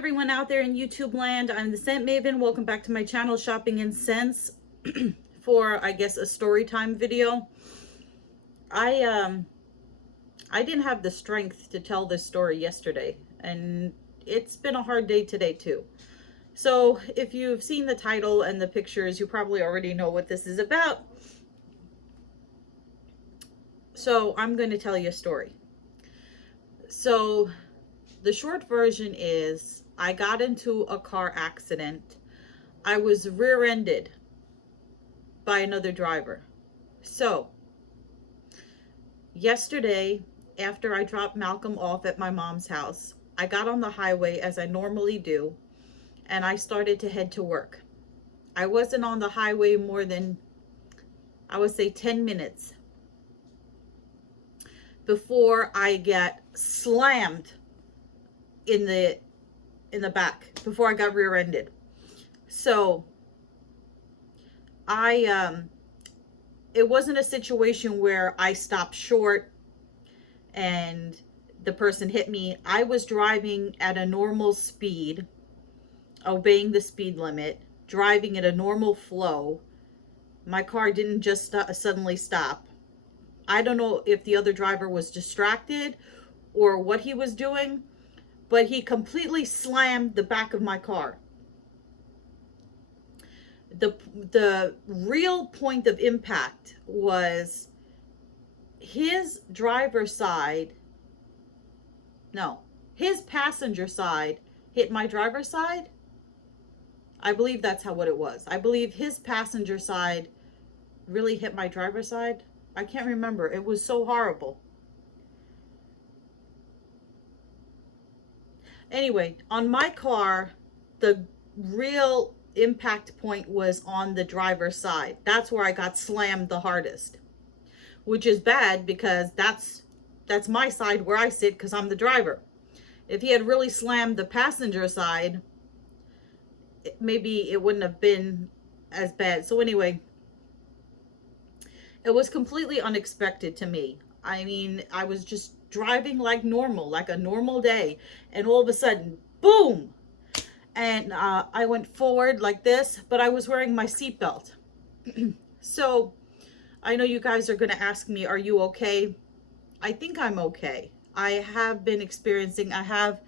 everyone out there in YouTube land. I'm the Scent Maven. Welcome back to my channel, Shopping in Scents, for I guess a story time video. I didn't have the strength to tell this story yesterday, and it's been a hard day today too. So if you've seen the title and the pictures, you probably already know what this is about. So I'm going to tell you a story. So the short version is I got into a car accident. I was rear-ended by another driver. So yesterday, after I dropped Malcolm off at my mom's house, I got on the highway as I normally do, and I started to head to work. I wasn't on the highway more than, I would say, 10 minutes before I get slammed in the back, before I got rear-ended. So it wasn't a situation where I stopped short and the person hit me. I was driving at a normal speed, obeying the speed limit, driving at a normal flow. My car didn't just suddenly stop. I don't know if the other driver was distracted or what he was doing, but he completely slammed the back of my car. The real point of impact was his driver's side, no, his passenger side hit my driver's side. I believe that's what it was. I believe his passenger side really hit my driver's side. I can't remember. It was so horrible. Anyway, on my car, the real impact point was on the driver's side. That's where I got slammed the hardest, which is bad because that's my side where I sit because I'm the driver. If he had really slammed the passenger side, maybe it wouldn't have been as bad. So anyway, it was completely unexpected to me. I mean, I was just driving like normal, like a normal day, and all of a sudden, boom! And I went forward like this, but I was wearing my seatbelt. So I know you guys are going to ask me, are you okay? I think I'm okay. I have been experiencing, I have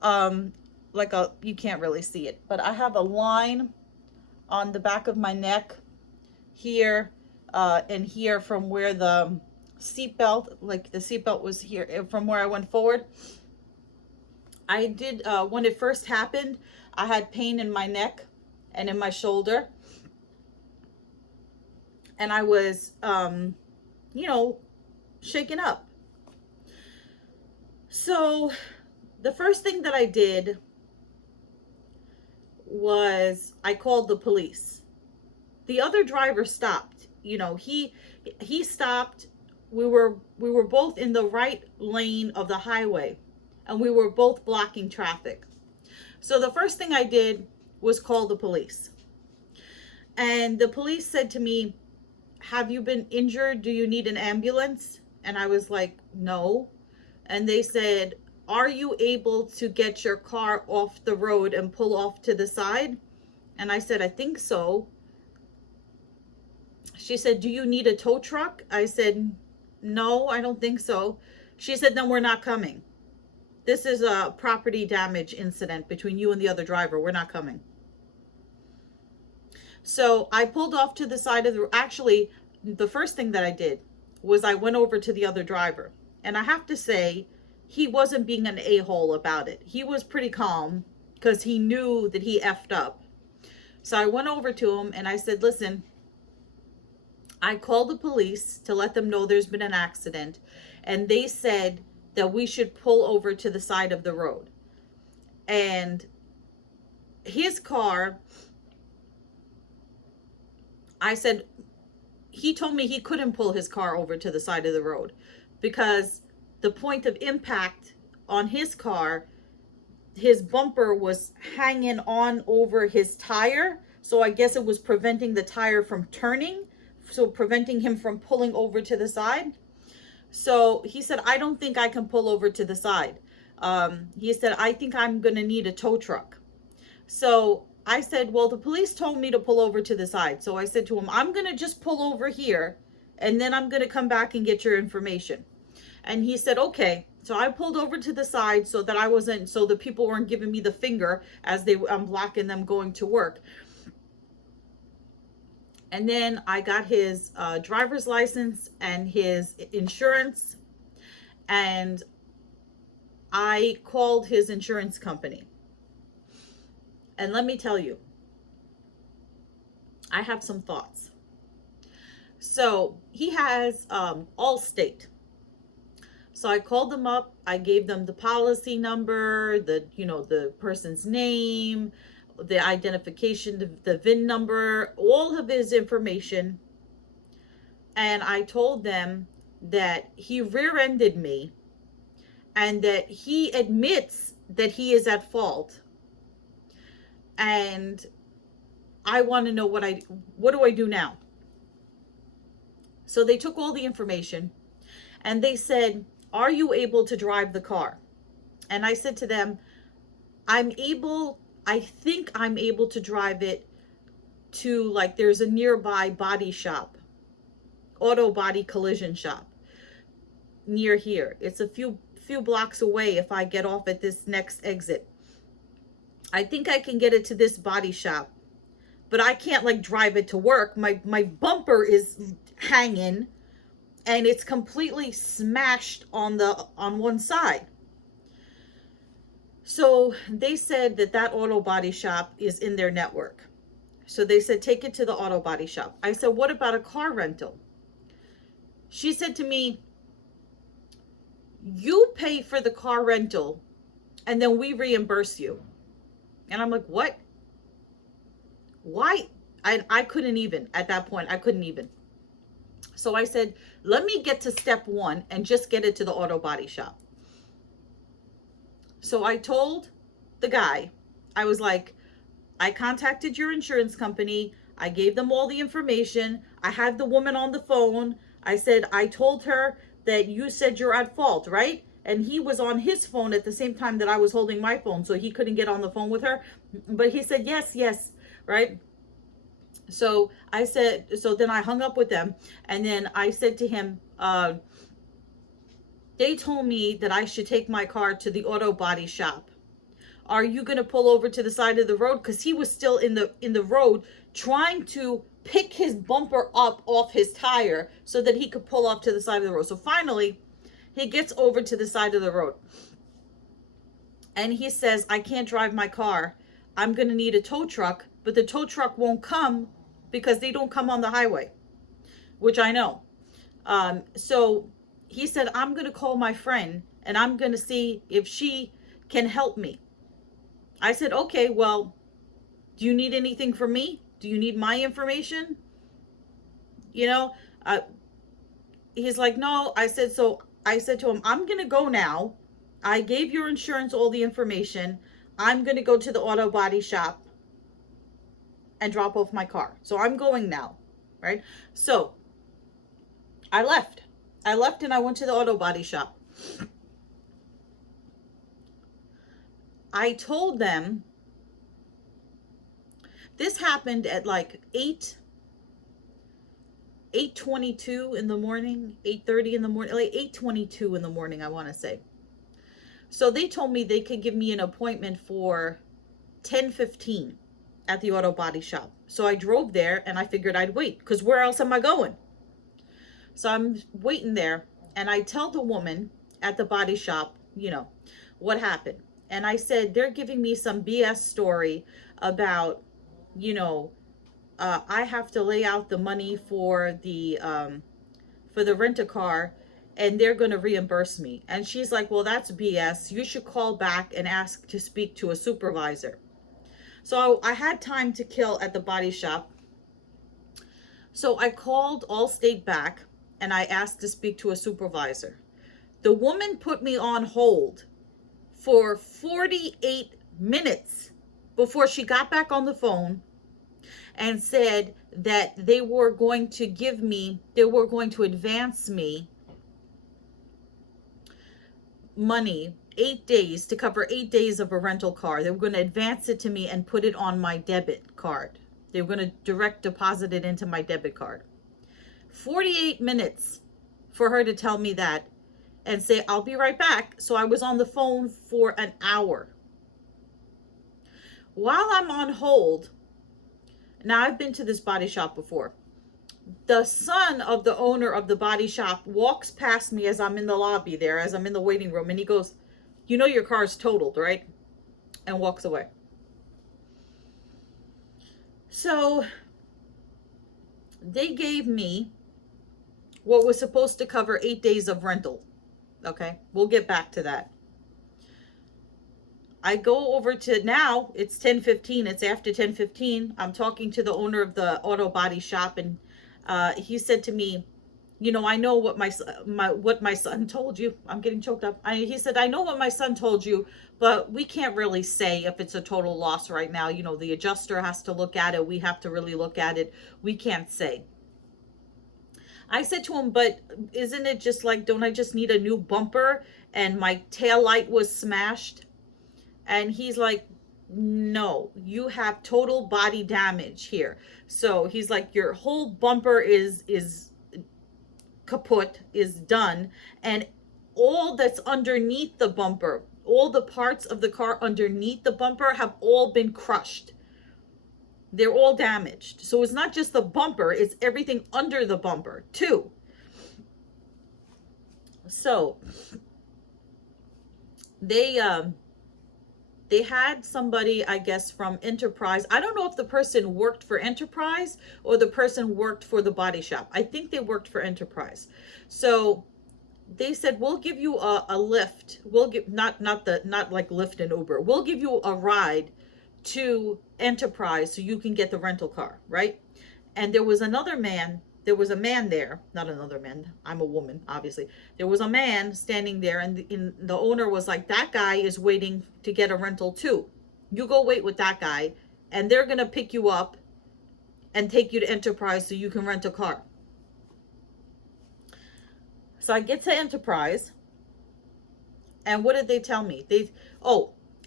like a, you can't really see it, but I have a line on the back of my neck here and here from where the seatbelt, like the seatbelt was here, from where I went forward. I did, when it first happened, I had pain in my neck and in my shoulder. And I was, you know, shaken up. So the first thing that I did was I called the police. The other driver stopped. You know, he stopped. We were both in the right lane of the highway, and we were both blocking traffic. So the first thing I did was call the police. And the police said to me, "Have you been injured? Do you need an ambulance?" And I was like, "No." And they said, "Are you able to get your car off the road and pull off to the side?" And I said, "I think so." She said, "Do you need a tow truck?" I said, "No, I don't think so." She said, "Then we're not coming. This is a property damage incident between you and the other driver. We're not coming." So I pulled off to the side of the, actually, the first thing that I did was I went over to the other driver. And I have to say, he wasn't being an a-hole about it. He was pretty calm because he knew that he effed up. So I went over to him and I said, "Listen, I called the police to let them know there's been an accident. And they said that we should pull over to the side of the road. And his car," I said, he told me he couldn't pull his car over to the side of the road because the point of impact on his car, his bumper was hanging on over his tire. So I guess it was preventing the tire from turning, so preventing him from pulling over to the side. So he said, "I don't think I can pull over to the side. He said, I think I'm going to need a tow truck. So I said, well, the police told me to pull over to the side. So I said to him, I'm going to just pull over here and then I'm going to come back and get your information. And he said, okay. So I pulled over to the side so that so the people weren't giving me the finger as I'm blocking them going to work. And then I got his driver's license and his insurance. And I called his insurance company. And let me tell you, I have some thoughts. So he has Allstate. So I called them up. I gave them the policy number, the person's name, the identification, the VIN number, all of his information. And I told them that he rear-ended me and that he admits that he is at fault. And I want to know what do I do now? So they took all the information and they said, are you able to drive the car? And I said to them, I think I'm able to drive it to, like, there's a nearby body shop, auto body collision shop near here. It's a few blocks away if I get off at this next exit. I think I can get it to this body shop, but I can't like drive it to work. My bumper is hanging and it's completely smashed on one side. So they said that auto body shop is in their network. So they said, take it to the auto body shop. I said, what about a car rental? She said to me, you pay for the car rental and then we reimburse you. And I'm like, what? Why? I couldn't even, at that point, I couldn't even. So I said, let me get to step one and just get it to the auto body shop. So I told the guy, I was like, I contacted your insurance company. I gave them all the information. I had the woman on the phone. I said, I told her that you said you're at fault, right? And he was on his phone at the same time that I was holding my phone, so he couldn't get on the phone with her. But he said, yes, right? So I said, so then I hung up with them. And then I said to him, they told me that I should take my car to the auto body shop. Are you going to pull over to the side of the road? Because he was still in the road trying to pick his bumper up off his tire so that he could pull off to the side of the road. So finally, he gets over to the side of the road. And he says, I can't drive my car. I'm going to need a tow truck, but the tow truck won't come because they don't come on the highway, which I know. So he said, I'm going to call my friend and I'm going to see if she can help me. I said, okay, well, do you need anything from me? Do you need my information? He's like, no. I said to him, I'm going to go now. I gave your insurance all the information. I'm going to go to the auto body shop and drop off my car. So I'm going now, right? So I left and I went to the auto body shop. I told them this happened at like 8:22 in the morning, 8:30 in the morning, like 8:22 in the morning, I want to say. So they told me they could give me an appointment for 10:15 at the auto body shop. So I drove there and I figured I'd wait because where else am I going? So I'm waiting there and I tell the woman at the body shop, what happened. And I said, they're giving me some BS story about, I have to lay out the money for the rent-a-car and they're going to reimburse me. And she's like, well, that's BS. You should call back and ask to speak to a supervisor. So I had time to kill at the body shop. So I called Allstate back and I asked to speak to a supervisor. The woman put me on hold for 48 minutes before she got back on the phone and said that they were going to advance me money 8 days to cover 8 days of a rental car. They were going to advance it to me and put it on my debit card. They were going to direct deposit it into my debit card. 48 minutes for her to tell me that and say, I'll be right back. So I was on the phone for an hour. While I'm on hold, now I've been to this body shop before. The son of the owner of the body shop walks past me as I'm in the lobby there, as I'm in the waiting room, and he goes, you know your car's totaled, right? And walks away. So they gave me what was supposed to cover 8 days of rental. Okay, we'll get back to that. I go over to, now it's 10:15. It's after 10:15. I'm talking to the owner of the auto body shop, and he said to me, you know, I know what my son told you. I'm getting choked up. He said, I know what my son told you, but we can't really say if it's a total loss right now. You know, the adjuster has to look at it. We have to really look at it. We can't say. I said to him, but isn't it just like, don't I just need a new bumper? And my tail light was smashed. And he's like, no, you have total body damage here. So he's like, your whole bumper is kaput, is done. And all that's underneath the bumper, all the parts of the car underneath the bumper have all been crushed. They're all damaged. So it's not just the bumper, it's everything under the bumper too. So they had somebody, I guess, from Enterprise. I don't know if the person worked for Enterprise or the person worked for the body shop. I think they worked for Enterprise. So they said, we'll give you a lift. We'll give, not like Lyft and Uber. We'll give you a ride to Enterprise so you can get the rental car, right? And there was a man there, not another man, I'm a woman, obviously. There was a man standing there, and the owner was like, that guy is waiting to get a rental too. You go wait with that guy, and they're going to pick you up and take you to Enterprise so you can rent a car. So I get to Enterprise, and what did they tell me?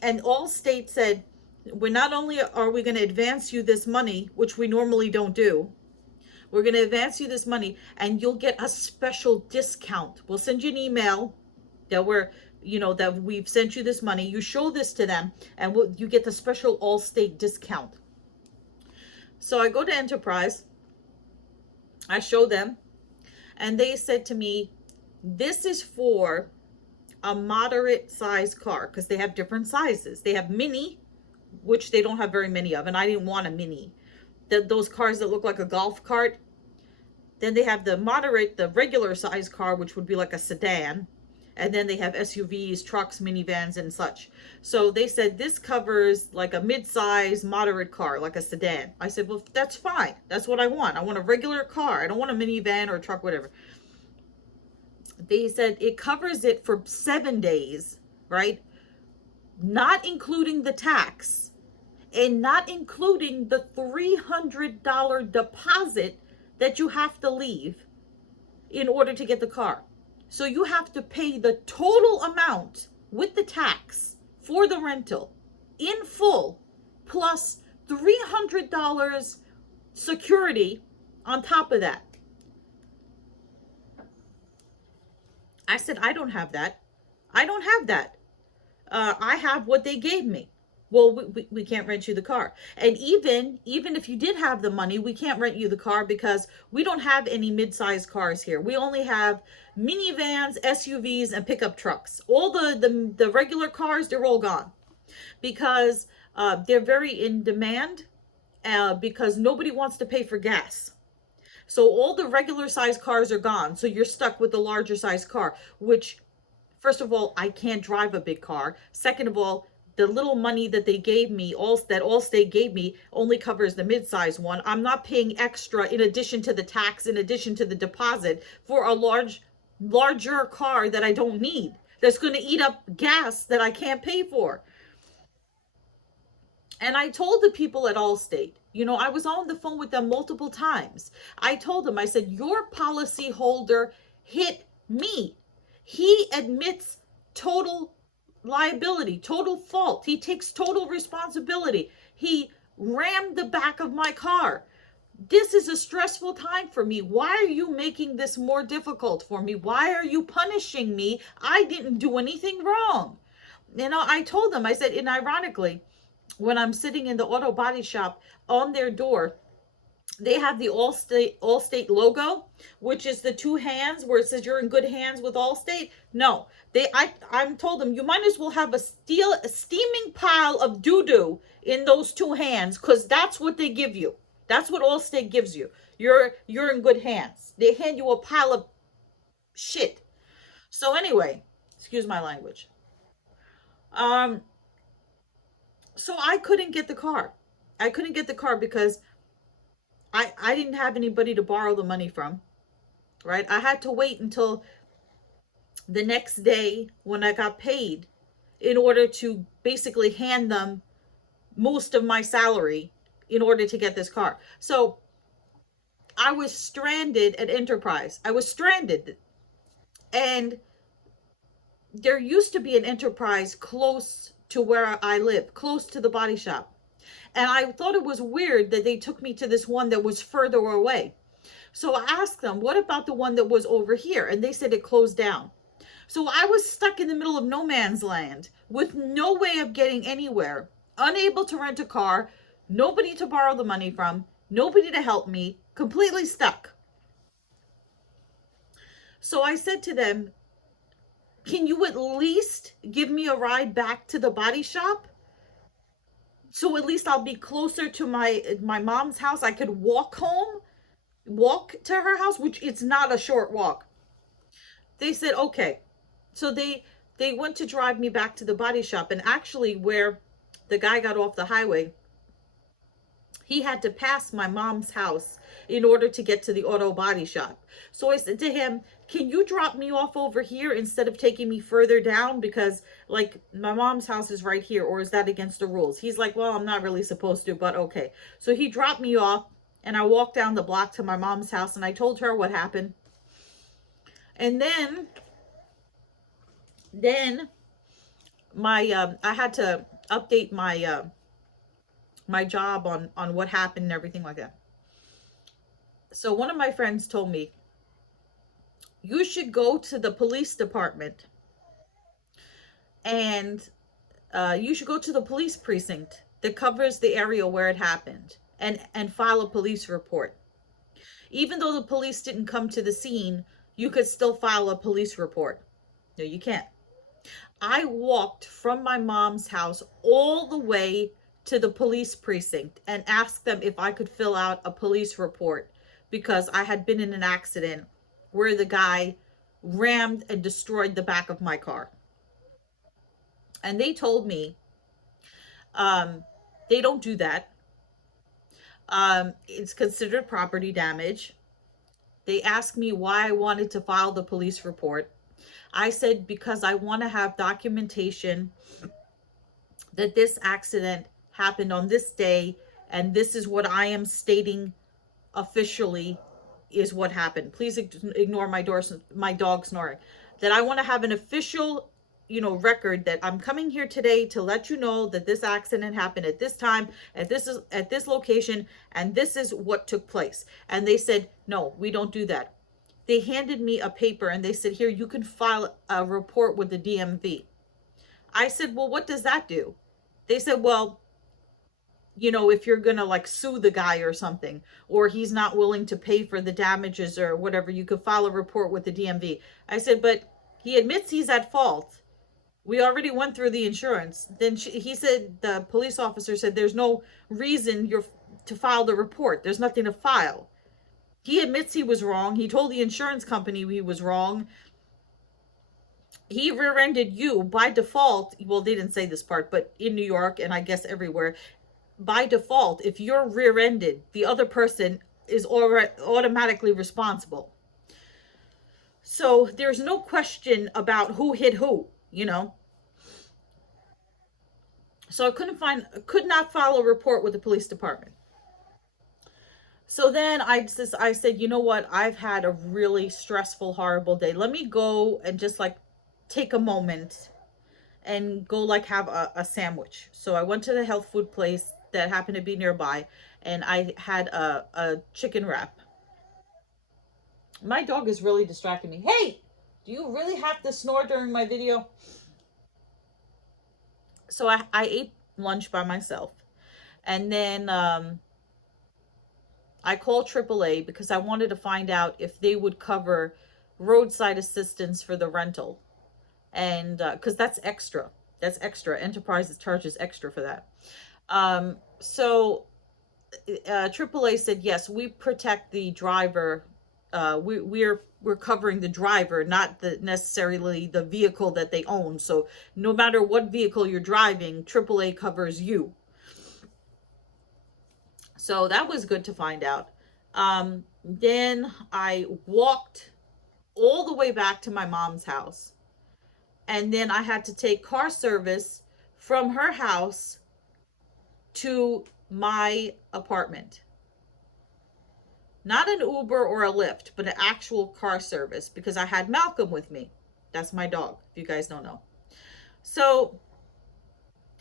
And Allstate said, we're not only are we going to advance you this money, which we normally don't do, we're going to advance you this money and you'll get a special discount. We'll send you an email that that we've sent you this money. You show this to them and you get the special Allstate discount. So I go to Enterprise. I show them, and they said to me, this is for a moderate size car, because they have different sizes. They have mini, which they don't have very many of, and I didn't want a mini. Those cars that look like a golf cart. Then they have the moderate, the regular size car, which would be like a sedan. And then they have SUVs, trucks, minivans, and such. So they said this covers like a mid-size, moderate car, like a sedan. I said, well, that's fine. That's what I want. I want a regular car. I don't want a minivan or a truck, whatever. They said it covers it for 7 days, right? Not including the tax. And not including the $300 deposit that you have to leave in order to get the car. So you have to pay the total amount with the tax for the rental in full, plus $300 security on top of that. I said, I don't have that. I don't have that. I have what they gave me. Well, we can't rent you the car. And even if you did have the money, we can't rent you the car because we don't have any mid-sized cars here. We only have minivans, SUVs, and pickup trucks. All the regular cars, they're all gone because they're very in demand because nobody wants to pay for gas. So all the regular size cars are gone. So you're stuck with the larger size car, which, first of all, I can't drive a big car. Second of all, the little money that they gave me, that Allstate gave me, only covers the mid-size one. I'm not paying extra in addition to the tax, in addition to the deposit, for a larger car that I don't need. That's going to eat up gas that I can't pay for. And I told the people at Allstate, I was on the phone with them multiple times. I told them, I said, your policy holder hit me. He admits total liability, total fault. He takes total responsibility. He rammed the back of my car. This is a stressful time for me. Why are you making this more difficult for me? Why are you punishing me? I didn't do anything wrong. I told them, I said, and ironically, when I'm sitting in the auto body shop, on their door, they have the Allstate logo, which is the two hands where it says you're in good hands with Allstate. No, I'm told them you might as well have a steaming pile of doo-doo in those two hands, because that's what they give you. That's what Allstate gives you. You're in good hands. They hand you a pile of shit. So anyway, excuse my language. Um, so I couldn't get the car. I couldn't get the car because I didn't have anybody to borrow the money from, right? I had to wait until the next day when I got paid in order to basically hand them most of my salary in order to get this car. So I was stranded at Enterprise. I was stranded. And there used to be an Enterprise close to where I live, close to the body shop. And I thought it was weird that they took me to this one that was further away. So I asked them, what about the one that was over here? And they said it closed down. So I was stuck in the middle of no man's land with no way of getting anywhere, unable to rent a car, nobody to borrow the money from, nobody to help me, completely stuck. So I said to them, can you at least give me a ride back to the body shop? So at least I'll be closer to my mom's house. I could walk home, walk to her house, which it's not a short walk. They said, okay. So they went to drive me back to the body shop, and actually where the guy got off the highway, he had to pass my mom's house in order to get to the auto body shop. So I said to him, can you drop me off over here instead of taking me further down? Because like my mom's house is right here, or is that against the rules? He's like, well, I'm not really supposed to, but okay. So he dropped me off and I walked down the block to my mom's house and I told her what happened. And then my I had to update my job on what happened and everything like that. So one of my friends told me, you should go to the police department and you should go to the police precinct that covers the area where it happened and file a police report. Even though the police didn't come to the scene, you could still file a police report. No, you can't. I walked from my mom's house all the way to the police precinct and asked them if I could fill out a police report because I had been in an accident where the guy rammed and destroyed the back of my car. And they told me they don't do that. It's considered property damage. They asked me why I wanted to file the police report. I said, because I want to have documentation that this accident happened on this day, and this is what I am stating officially is what happened. Please ignore my dog snoring. That I want to have an official, record that I'm coming here today to let you know that this accident happened at this time, at this location, and this is what took place. And they said, no, we don't do that. They handed me a paper and they said, here, you can file a report with the DMV. I said, well, what does that do? They said, well, if you're going to sue the guy or something, or he's not willing to pay for the damages or whatever, you could file a report with the DMV. I said, but he admits he's at fault. We already went through the insurance. Then he said, the police officer said, there's no reason to file the report. There's nothing to file. He admits he was wrong. He told the insurance company he was wrong. He rear-ended you by default. Well, they didn't say this part, but in New York and I guess everywhere, by default, if you're rear-ended, the other person is automatically responsible. So there's no question about who hit who, So I could not file a report with the police department. So then I said, you know what? I've had a really stressful, horrible day. Let me go and just take a moment and go like have a sandwich. So I went to the health food place that happened to be nearby, and I had a chicken wrap. My dog is really distracting me. Hey, do you really have to snore during my video? So I ate lunch by myself. And then I called AAA because I wanted to find out if they would cover roadside assistance for the rental. And because that's extra. That's extra. Enterprises charges extra for that. So AAA said, yes, we protect the driver. We're covering the driver, not the necessarily the vehicle that they own. So no matter what vehicle you're driving, AAA covers you. So that was good to find out. Then I walked all the way back to my mom's house. And then I had to take car service from her house to my apartment. Not an Uber or a Lyft, but an actual car service because I had Malcolm with me. That's my dog, if you guys don't know. So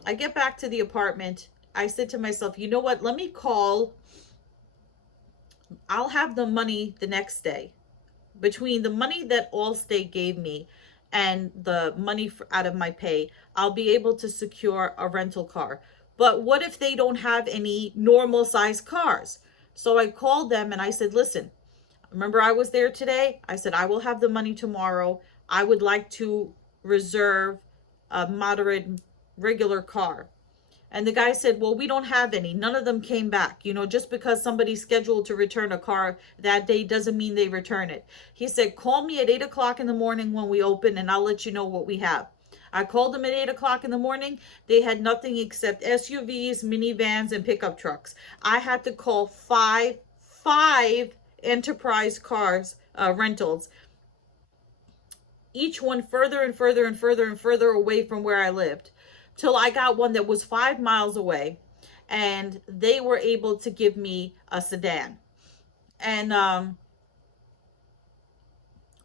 I get back to the apartment. I said to myself, you know what? Let me call. I'll have the money the next day. Between the money that Allstate gave me and the money out of my pay, I'll be able to secure a rental car. But what if they don't have any normal size cars? So I called them and I said, listen, remember I was there today? I said, I will have the money tomorrow. I would like to reserve a moderate regular car. And the guy said, well, we don't have any. None of them came back. You know, just because somebody's scheduled to return a car that day doesn't mean they return it. He said, call me at 8 o'clock in the morning when we open and I'll let you know what we have. I called them at 8 o'clock in the morning. They had nothing except SUVs, minivans, and pickup trucks. I had to call five enterprise cars, rentals, each one further and further and further and further away from where I lived, till I got one that was 5 miles away, and they were able to give me a sedan. And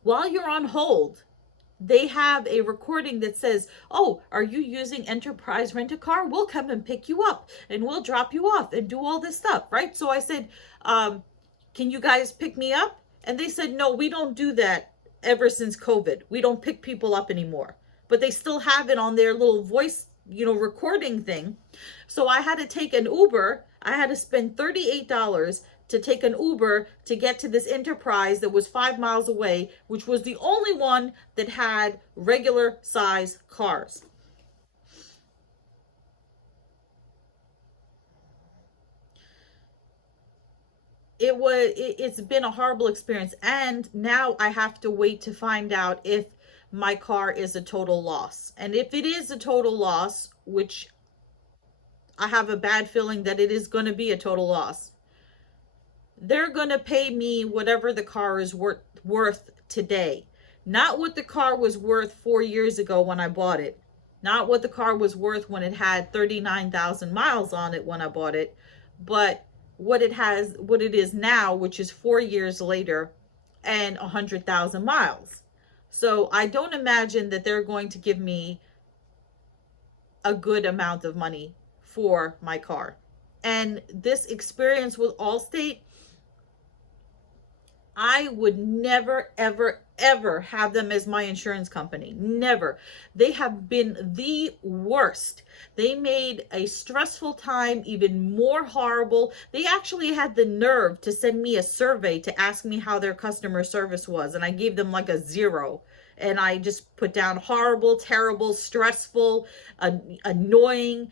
while you're on hold, they have a recording that says, oh, are you using Enterprise Rent-A-Car? We'll come and pick you up and we'll drop you off and do all this stuff, right? So I said, can you guys pick me up? And they said, no, we don't do that ever since COVID. We don't pick people up anymore. But they still have it on their little voice, recording thing. So I had to take an Uber. I had to spend $38 to take an Uber to get to this enterprise that was 5 miles away, which was the only one that had regular size cars. It's been a horrible experience, and now I have to wait to find out if my car is a total loss. And if it is a total loss, which I have a bad feeling that it is going to be a total loss, they're going to pay me whatever the car is worth today. Not what the car was worth 4 years ago when I bought it. Not what the car was worth when it had 39,000 miles on it when I bought it, but what it is now, which is 4 years later and 100,000 miles. So I don't imagine that they're going to give me a good amount of money for my car. And this experience with Allstate, I would never, ever, ever have them as my insurance company. Never. They have been the worst. They made a stressful time even more horrible. They actually had the nerve to send me a survey to ask me how their customer service was. And I gave them like a 0. And I just put down horrible, terrible, stressful, annoying,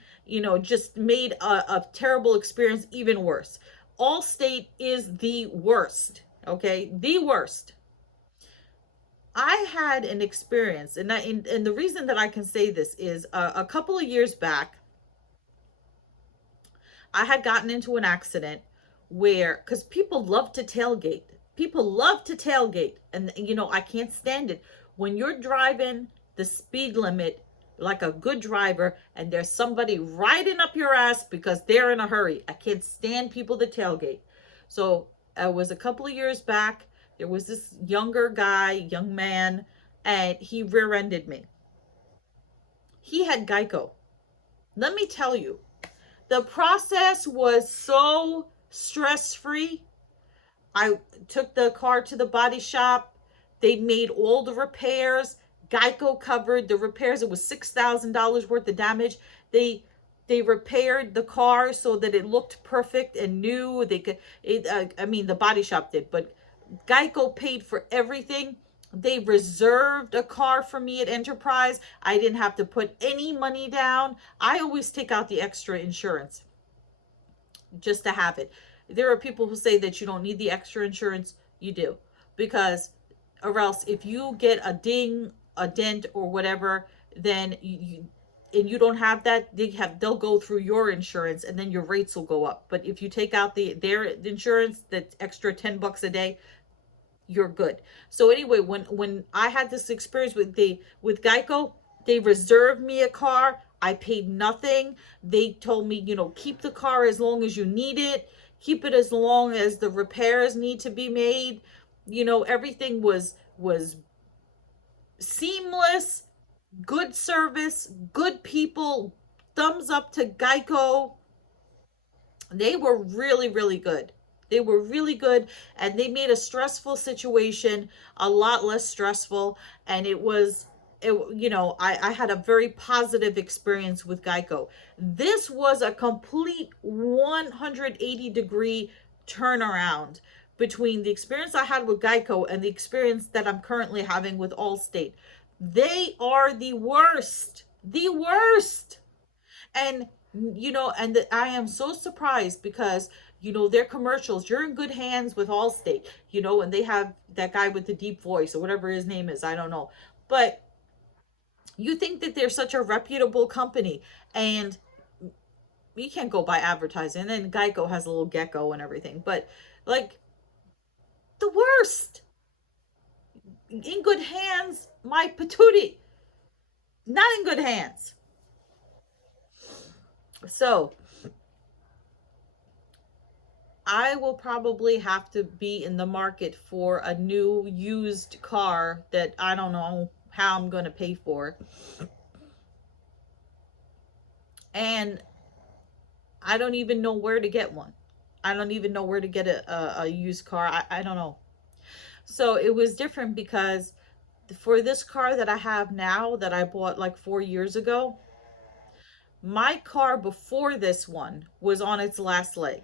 just made a terrible experience even worse. Allstate is the worst. Okay, the worst. I had an experience, and the reason that I can say this is a couple of years back, I had gotten into an accident where, because people love to tailgate. People love to tailgate, and I can't stand it. When you're driving the speed limit like a good driver and there's somebody riding up your ass because they're in a hurry, I can't stand people that tailgate. So it was a couple of years back. There was this young man, and he rear-ended me. He had Geico. Let me tell you, the process was so stress-free. I took the car to the body shop. They made all the repairs. Geico covered the repairs. It was $6,000 worth of damage. They they repaired the car so that it looked perfect and new. They could I mean the body shop did, but Geico paid for everything. They reserved a car for me at Enterprise. I didn't have to put any money down. I always take out the extra insurance just to have it. There are people who say that you don't need the extra insurance. You do. Because, or else if you get a ding, a dent, or whatever, then and you don't have that, they'll go through your insurance and then your rates will go up. But if you take out their insurance, that's extra $10 a day, you're good. So anyway, when I had this experience with Geico, they reserved me a car. I paid nothing. They told me, keep the car as long as you need it. Keep it as long as the repairs need to be made. Everything was seamless, good service, good people. Thumbs up to Geico. They were really, really good. They were really good, and they made a stressful situation a lot less stressful. And I had a very positive experience with Geico. This was a complete 180-degree turnaround between the experience I had with Geico and the experience that I'm currently having with Allstate. They are the worst. The worst. And I am so surprised because their commercials, you're in good hands with Allstate, and they have that guy with the deep voice or whatever his name is, I don't know. But you think that they're such a reputable company, and you can't go by advertising. And then Geico has a little gecko and everything, but like the worst. In good hands, my patootie. Not in good hands. So I will probably have to be in the market for a new used car that I don't know how I'm going to pay for. And I don't even know where to get one. I don't even know where to get a used car. I don't know. So it was different because for this car that I have now that I bought like 4 years ago, my car before this one was on its last leg.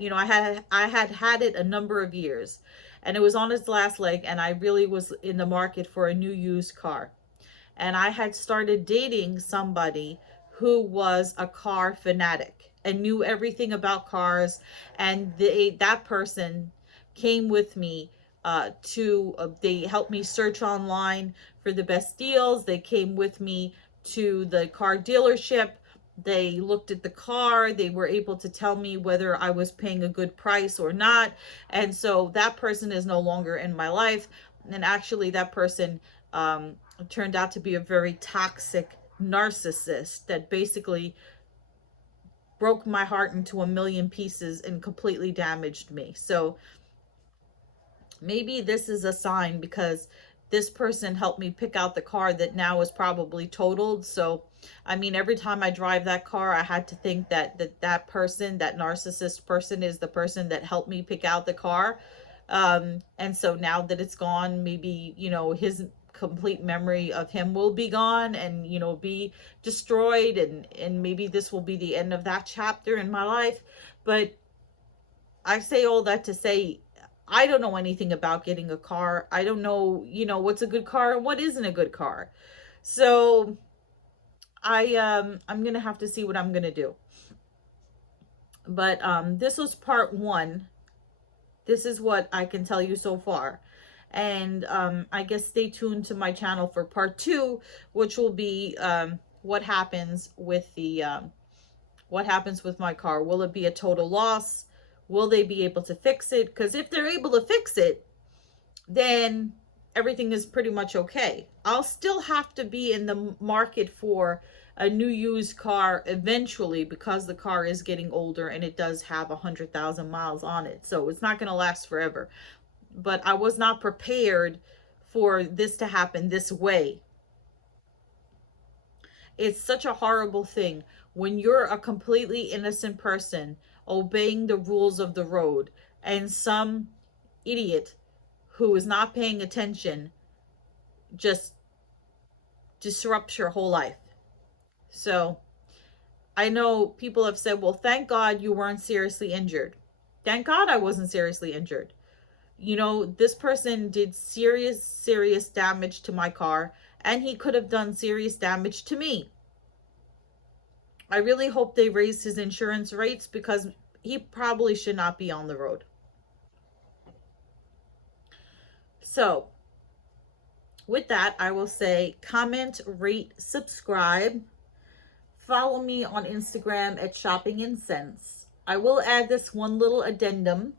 I had it a number of years, and it was on its last leg, and I really was in the market for a new used car. And I had started dating somebody who was a car fanatic and knew everything about cars, and that person came with me they helped me search online for the best deals. They came with me to the car dealership. They looked at the car. They were able to tell me whether I was paying a good price or not. And so that person is no longer in my life. And actually, that person turned out to be a very toxic narcissist that basically broke my heart into a million pieces and completely damaged me. So maybe this is a sign, because this person helped me pick out the car that now is probably totaled. So, I mean, every time I drive that car, I had to think that person, that narcissist person, is the person that helped me pick out the car. And so now that it's gone, maybe, his complete memory of him will be gone and, be destroyed. And maybe this will be the end of that chapter in my life. But I say all that to say, I don't know anything about getting a car. I don't know, what's a good car and what isn't a good car. So I'm going to have to see what I'm going to do. But this was part 1. This is what I can tell you so far. And I guess stay tuned to my channel for part 2, which will be what happens with my car. Will it be a total loss? Will they be able to fix it? Because if they're able to fix it, then everything is pretty much okay. I'll still have to be in the market for a new used car eventually, because the car is getting older and it does have 100,000 miles on it. So it's not going to last forever. But I was not prepared for this to happen this way. It's such a horrible thing when you're a completely innocent person obeying the rules of the road and some idiot who is not paying attention just disrupts your whole life. So I know people have said, well, thank God you weren't seriously injured. Thank God I wasn't seriously injured. You know, this person did serious damage to my car, and he could have done serious damage to me. I really hope they raise his insurance rates because he probably should not be on the road. So, with that, I will say comment, rate, subscribe. Follow me on Instagram at Shopping and Sense. I will add this one little addendum.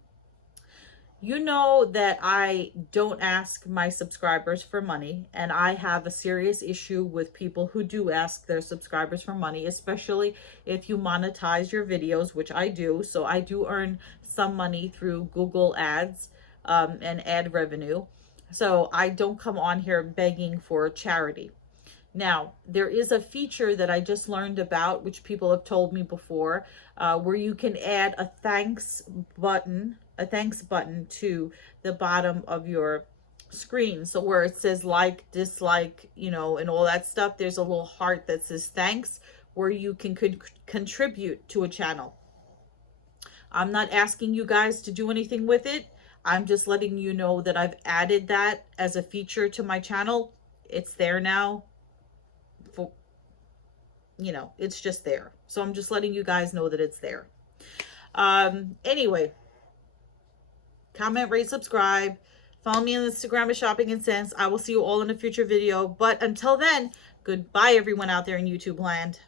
You know that I don't ask my subscribers for money, and I have a serious issue with people who do ask their subscribers for money, especially if you monetize your videos, which I do. So I do earn some money through Google ads and ad revenue. So I don't come on here begging for charity. Now, there is a feature that I just learned about, which people have told me before, where you can add a thanks button to the bottom of your screen. So where it says like, dislike, and all that stuff, there's a little heart that says thanks, where you can contribute to a channel. I'm not asking you guys to do anything with it. I'm just letting you know that I've added that as a feature to my channel. It's there now. It's just there. So I'm just letting you guys know that it's there. Anyway, comment, rate, subscribe. Follow me on Instagram at Shopping and Sense. I will see you all in a future video. But until then, goodbye everyone out there in YouTube land.